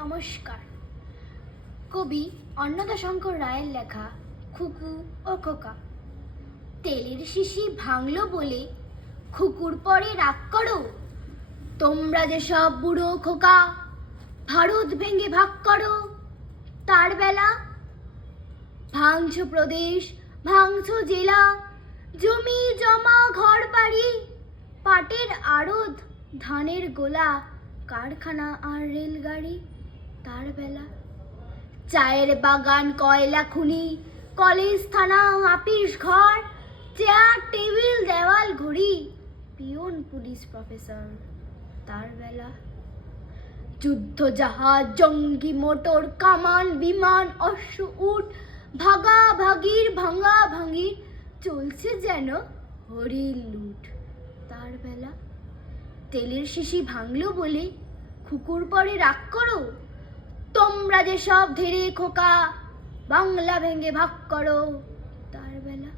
নমস্কার। কবি অন্নদাশঙ্কর রায়ের লেখা খুকু ও খোকা। তেলের শিশি ভাঙলো বলে খুকুর পরে রাগ করো, তোমরা যে সব বুড়ো খোকা ভারত ভেঙে ভাগ করো। তার বেলা ভাঙছো প্রদেশ, ভাঙছো জেলা, জমি জমা ঘর বাড়ি, পাটের আড়ত, ধানের গোলা, কারখানা আর রেলগাড়ি। তার বেলা চায়ের বাগান, কয়লা খুনি, কলেজ থানা আপিস ঘর, চেয়ার টেবিল দেওয়াল ঘড়ি, পিয়ন পুলিশ প্রফেসর। তার বেলা যুদ্ধ জাহাজ, জঙ্গি মোটর, কামান বিমান, অশ্ব উট, ভাগাভাগির ভাঙা ভাঙি, চলছে যেন হরির লুট। তার বেলা তেলের শিশি ভাঙলো বলে খুকুর পরে রাগ করো, তোমরা যে সব ধেরে খোকা বাংলা ভেঙে ভাগ করো। তার বেলা